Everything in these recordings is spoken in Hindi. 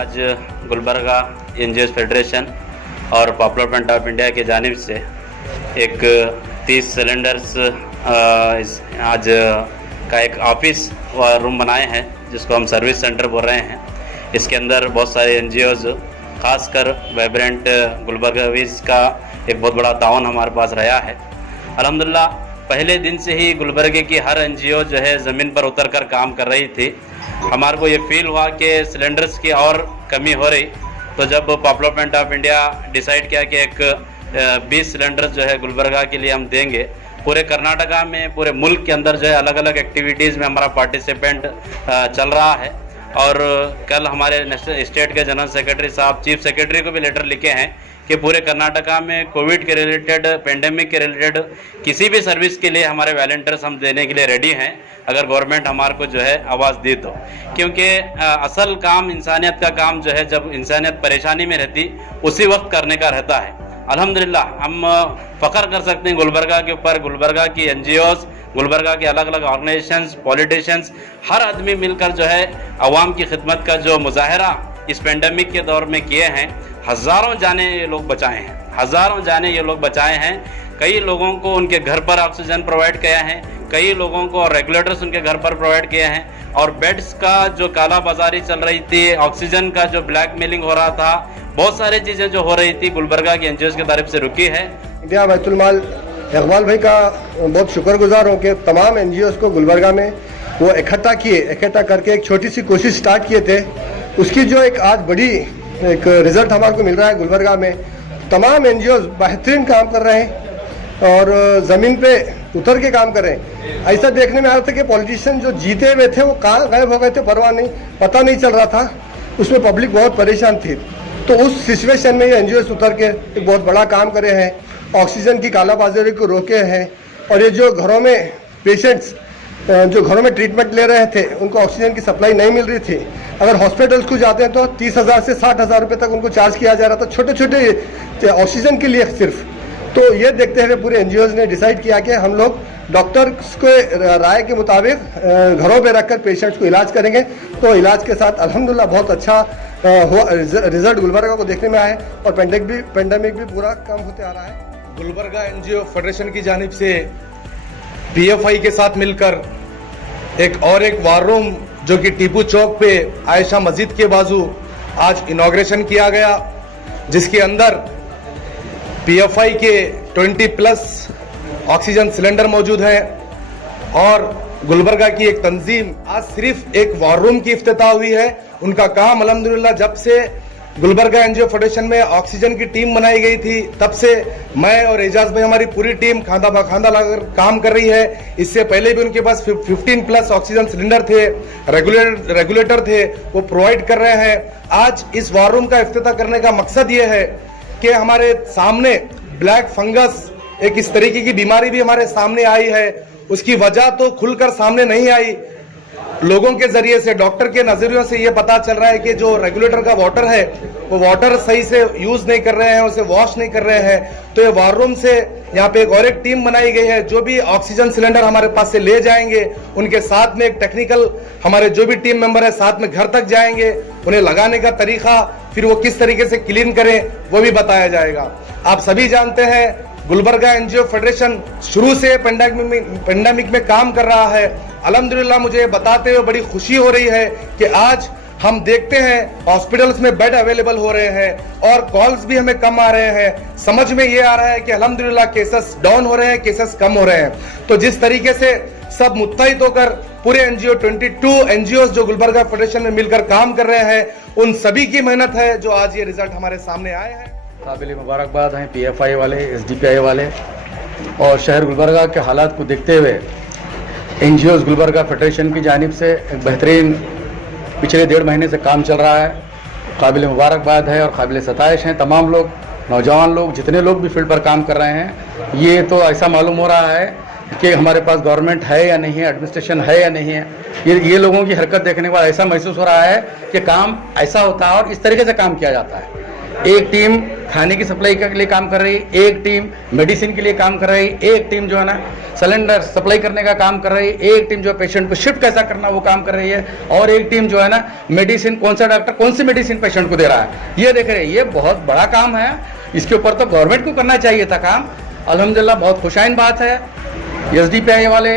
आज गुलबर्गा एनजीओ फेडरेशन और पॉपुलर फ्रंट ऑफ इंडिया की जानिब से एक 30 सिलेंडर्स आज का एक ऑफिस व रूम बनाए हैं, जिसको हम सर्विस सेंटर बोल रहे हैं। इसके अंदर बहुत सारे एनजीओज, खासकर वाइब्रेंट गुलबर्गावीज का एक बहुत बड़ा ताउन हमारे पास रहा है। अल्हम्दुलिल्लाह पहले दिन से ही गुलबर्गे की हर एनजीओ जो है ज़मीन पर उतर कर काम कर रही थी। हमारे को ये फील हुआ कि सिलेंडर्स की और कमी हो रही, तो जब popular front of India decide किया कि एक 20 सिलेंडर्स जो है गुलबर्गा के लिए हम देंगे। पूरे कर्नाटका में, पूरे मुल्क के अंदर जो है अलग अलग एक्टिविटीज़ में हमारा पार्टिसिपेंट चल रहा है। और कल हमारे स्टेट के जनरल सेक्रेटरी साहब चीफ सेक्रेटरी को भी लेटर लिखे हैं कि पूरे कर्नाटका में कोविड के रिलेटेड, पेंडेमिक के रिलेटेड किसी भी सर्विस के लिए हमारे वॉलंटियर्स हम देने के लिए रेडी हैं, अगर गवर्नमेंट हमारे को जो है आवाज़ दी तो। क्योंकि असल काम इंसानियत का काम जो है, जब इंसानियत परेशानी में रहती उसी वक्त करने का रहता है। अल्हम्दुलिल्लाह हम फ़ख्र कर सकते हैं गुलबर्गा के ऊपर। गुलबर्गा की एनजीओज़, गुलबर्गा के अलग अलग ऑर्गेनाइजेशंस, पॉलिटिशियंस, हर आदमी मिलकर जो है अवाम की खिदमत का जो मुजाहरा इस पेंडेमिक के दौर में किए हैं। हज़ारों जाने ये लोग बचाए हैं, हज़ारों जाने ये लोग बचाए हैं। कई लोगों को उनके घर पर ऑक्सीजन प्रोवाइड किया है, कई लोगों को रेगुलेटर्स उनके घर पर प्रोवाइड किए हैं। और बेड्स का जो काला बाजारी चल रही थी, ऑक्सीजन का जो ब्लैक मेलिंग हो रहा था, बहुत सारी चीज़ें जो हो रही थी गुलबर्गा की एनजीओ की तरफ से रुकी है। इंडिया बैतुल माल इकबाल भाई का बहुत शुक्रगुजार हूँ कि तमाम एनजीओ को गुलबर्गा में वो इकट्ठा करके एक छोटी सी कोशिश स्टार्ट किए थे। उसकी जो एक आज बड़ी एक रिजल्ट हमारे को मिल रहा है। गुलबर्गा में तमाम एनजीओ बेहतरीन काम कर रहे हैं और ज़मीन पे उतर के काम कर रहे हैं। ऐसा देखने में आ रहा था कि पॉलिटिशियन जो जीते हुए थे वो कहाँ गायब हो गए थे, परवाह नहीं, पता नहीं चल रहा था। उसमें पब्लिक बहुत परेशान थी। तो उस सिचुएशन में ये एनजीओ उतर के एक बहुत बड़ा काम करे हैं, ऑक्सीजन की कालाबाजारी को रोके हैं। और ये जो घरों में पेशेंट्स जो घरों में ट्रीटमेंट ले रहे थे, उनको ऑक्सीजन की सप्लाई नहीं मिल रही थी। अगर हॉस्पिटल्स को जाते हैं तो 30,000 से 60,000 रुपये तक उनको चार्ज किया जा रहा था, छोटे छोटे ऑक्सीजन के लिए सिर्फ। तो ये देखते हुए पूरे एनजीओज़ ने डिसाइड किया कि हम लोग डॉक्टर्स को राय के मुताबिक घरों पे रखकर पेशेंट्स को इलाज करेंगे। तो इलाज के साथ अल्हम्दुलिल्लाह बहुत अच्छा रिजल्ट गुलबर्गा को देखने में आया है और पेंडेमिक भी पूरा कम होते आ रहा है। गुलबर्गा एनजीओ फेडरेशन की जानिब से पीएफआई के साथ मिलकर एक वार रूम जो कि टीपू चौक पे आयशा मस्जिद के बाजू आज इनॉग्रेशन किया गया, जिसके अंदर पीएफआई के 20+ ऑक्सीजन सिलेंडर मौजूद हैं। और गुलबर्गा की एक तंजीम आज सिर्फ एक वार रूम की इफ्तिताह हुई है। उनका काम अल्हम्दुलिल्लाह जब से गुलबर्गा एनजीओ फेडरेशन में ऑक्सीजन की टीम बनाई गई थी, तब से मैं और एजाज भाई, हमारी पूरी टीम खांदा बखांदा लगाकर काम कर रही है। इससे पहले भी उनके पास 15+ ऑक्सीजन सिलेंडर थे, रेगुलेटर थे, वो प्रोवाइड कर रहे हैं। आज इस वार रूम का इफ्तिताह करने का मकसद ये है कि हमारे सामने ब्लैक फंगस, एक इस तरीके की बीमारी भी हमारे सामने आई है। उसकी वजह तो खुलकर सामने नहीं आई, लोगों के जरिए से, डॉक्टर के नजरियों से ये पता चल रहा है कि जो रेगुलेटर का वाटर है वो वाटर सही से यूज नहीं कर रहे हैं, उसे वॉश नहीं कर रहे हैं। तो ये वार रूम से यहाँ पे एक टीम बनाई गई है, जो भी ऑक्सीजन सिलेंडर हमारे पास से ले जाएंगे, उनके साथ में एक टेक्निकल हमारे जो भी टीम मेंबर है साथ में घर तक जाएंगे। उन्हें लगाने का तरीका, फिर वो किस तरीके से क्लीन करें, वो भी बताया जाएगा। आप सभी जानते हैं गुलबर्गा एनजीओ फेडरेशन शुरू से पेंडेमिक में काम कर रहा है। अल्हम्दुलिल्लाह मुझे बताते हुए बड़ी खुशी हो रही है कि आज हम देखते हैं हॉस्पिटल्स में बेड अवेलेबल हो रहे हैं और कॉल्स भी हमें कम आ रहे हैं। समझ में ये आ रहा है कि अल्हम्दुलिल्लाह केसेस डाउन हो रहे हैं, केसेस कम हो रहे हैं। तो जिस तरीके से सब मुत्तहिद होकर पूरे एनजीओ 22 एनजीओ जो गुलबर्गा फेडरेशन में मिलकर काम कर रहे हैं, उन सभी की मेहनत है जो आज ये रिजल्ट हमारे सामने आए हैं। काबिल मुबारकबाद हैं पीएफआई वाले, एसडीपीआई वाले। और शहर गुलबर्गा के हालात को देखते हुए एनजीओ गुलबर्गा फेडरेशन की जानिब से एक बेहतरीन पिछले 1.5 महीने से काम चल रहा है। काबिल मुबारकबाद है और काबिल सताइश हैं तमाम लोग, नौजवान लोग, जितने लोग भी फील्ड पर काम कर रहे हैं। ये तो ऐसा मालूम हो रहा है कि हमारे पास गवर्नमेंट है या नहीं है, एडमिनिस्ट्रेशन है या नहीं है। ये लोगों की हरकत देखने के बाद ऐसा महसूस हो रहा है कि काम ऐसा होता है और इस तरीके से काम किया जाता है। एक टीम खाने की सप्लाई के लिए काम कर रही है, एक टीम मेडिसिन के लिए काम कर रही है, एक टीम जो है ना सिलेंडर सप्लाई करने का काम कर रही है, एक टीम जो पेशेंट को शिफ्ट कैसा करना वो काम कर रही है, और एक टीम जो है ना मेडिसिन कौन सा डॉक्टर कौन सी मेडिसिन पेशेंट को दे रहा है ये देख रहे हैं। ये बहुत बड़ा काम है, इसके ऊपर तो गवर्नमेंट को करना चाहिए था काम। अल्हम्दुलिल्लाह बहुत खुशाइन बात है, SDPI वाले,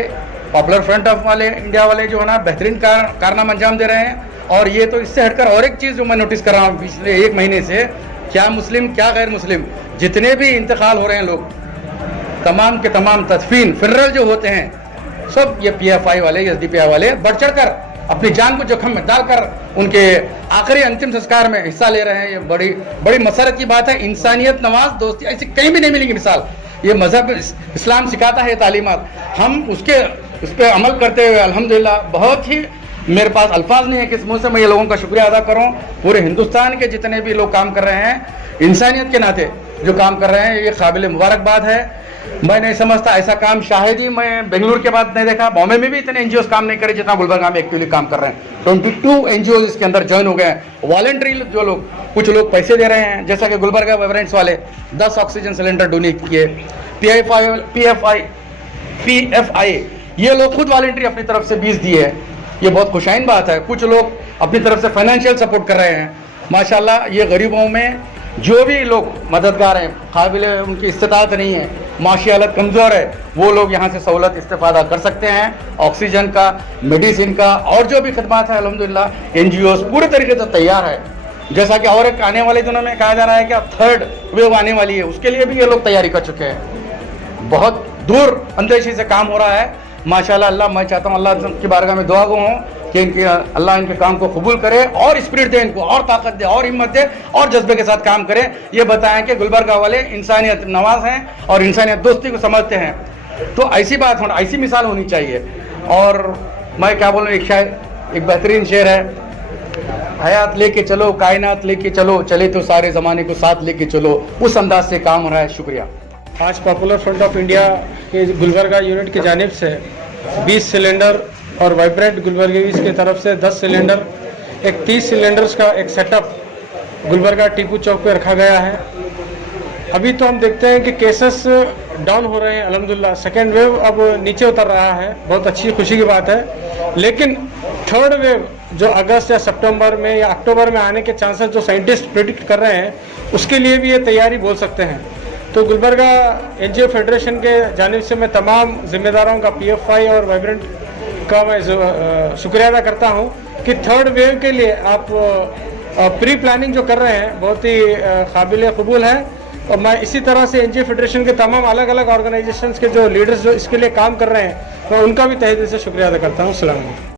पॉपुलर फ्रंट ऑफ वाले, इंडिया वाले जो है ना बेहतरीन कारनामा अंजाम दे रहे हैं। और ये तो इससे हटकर और एक चीज़ जो मैं नोटिस कर रहा हूँ पिछले 1 महीने से, क्या मुस्लिम क्या गैर मुस्लिम जितने भी इंतकाल हो रहे हैं लोग, तमाम के तमाम तदफीन फिनरल जो होते हैं सब ये PFI वाले SDPI वाले बढ़ चढ़ कर अपनी जान को जोखिम में डालकर उनके आखिरी अंतिम संस्कार में हिस्सा ले रहे हैं। ये बड़ी बड़ी मसरत की बात है। इंसानियत, नमाज, दोस्ती ऐसी कहीं भी नहीं मिलेगी मिसाल। ये मजहब इस्लाम सिखाता है तालीमात, हम उस पर अमल करते हुए अल्हम्दुलिल्लाह बहुत ही, मेरे पास अल्फाज नहीं है किस मुंह से मैं ये लोगों का शुक्रिया अदा करूं। पूरे हिंदुस्तान के जितने भी लोग काम कर रहे हैं इंसानियत के नाते जो काम कर रहे हैं, ये काबिल मुबारकबाद है। मैं नहीं समझता ऐसा काम शायद ही मैं बेंगलुरु के बाद नहीं देखा, बॉम्बे में भी इतने NGOs काम नहीं करे जितना गुलबर्गा में एक्टिवली काम कर रहे हैं। 22 NGOs इसके अंदर ज्वाइन हो गए हैं। वॉलंटरी जो लोग, कुछ लोग पैसे दे रहे हैं, जैसा कि गुलबर्गा वाइब्रेंट्स वाले 10 ऑक्सीजन सिलेंडर डोनेट किए। PFI ये लोग खुद वॉलंटरी अपनी तरफ से 20 दिए है, ये बहुत खुशाइन बात है। कुछ लोग अपनी तरफ से फाइनेंशियल सपोर्ट कर रहे हैं। माशाल्लाह ये गरीबों में जो भी लोग मददगार हैं, काबिल उनकी इस्तिताअत नहीं है, माशी हालत कमज़ोर है, वो लोग यहाँ से सहूलत इस्तेफादा कर सकते हैं। ऑक्सीजन का, मेडिसिन का और जो भी खदमात है अल्हम्दुलिल्लाह NGOs पूरे तरीके से तैयार है। जैसा कि और एक आने वाले दिनों में कहा जा रहा है कि अब 3rd वेव आने वाली है, उसके लिए भी ये लोग तैयारी कर चुके हैं। बहुत दूर अंदेशी से काम हो रहा है माशाल्लाह। अल्लाह, मैं चाहता हूँ अल्लाह की बारगाह में दुआ गो हूँ कि अल्लाह इनके काम को कबूल करे और स्पिरिट दे इनको, और ताकत दे, और हिम्मत दे, और जज्बे के साथ काम करें। ये बताएं कि गुलबर्गा वाले इंसानियत नवाज हैं और इंसानियत दोस्ती को समझते हैं। तो ऐसी बात होना, ऐसी मिसाल होनी चाहिए। और मैं क्या बोलूँ, एक शायर, एक बेहतरीन शेर है, हयात लेके चलो, कायनात लेके चलो, चले तो सारे ज़माने को साथ लेके चलो, उस अंदाज से काम हो रहा है। शुक्रिया। आज पॉपुलर फ्रंट ऑफ इंडिया के गुलबर्गा यूनिट की जानिब से 20 सिलेंडर और वाइब्रेंट गुलबर्गीज की तरफ से 10 सिलेंडर, एक 30 सिलेंडर्स का एक सेटअप गुलबर्गा टीपू चौक पे रखा गया है। अभी तो हम देखते हैं कि केसेस डाउन हो रहे हैं अल्हम्दुलिल्लाह, सेकेंड वेव अब नीचे उतर रहा है, बहुत अच्छी खुशी की बात है। लेकिन 3rd वेव जो अगस्त या सितंबर में या अक्टूबर में आने के चांसेस जो साइंटिस्ट प्रिडिक्ट कर रहे हैं, उसके लिए भी ये तैयारी बोल सकते हैं। तो गुलबर्गा NGO फेडरेशन के जानिब से मैं तमाम जिम्मेदारों का, PFI और वाइब्रेंट का मैं शुक्रिया अदा करता हूँ कि 3rd वेव के लिए आप प्री प्लानिंग जो कर रहे हैं बहुत ही काबिल कबूल है। और मैं इसी तरह से NGO फेडरेशन के तमाम अलग अलग ऑर्गेनाइजेशंस के जो लीडर्स जो इसके लिए काम कर रहे हैं, मैं उनका भी तहे दिल से शुक्रिया अदा करता हूँ। अस्सलाम वालेकुम।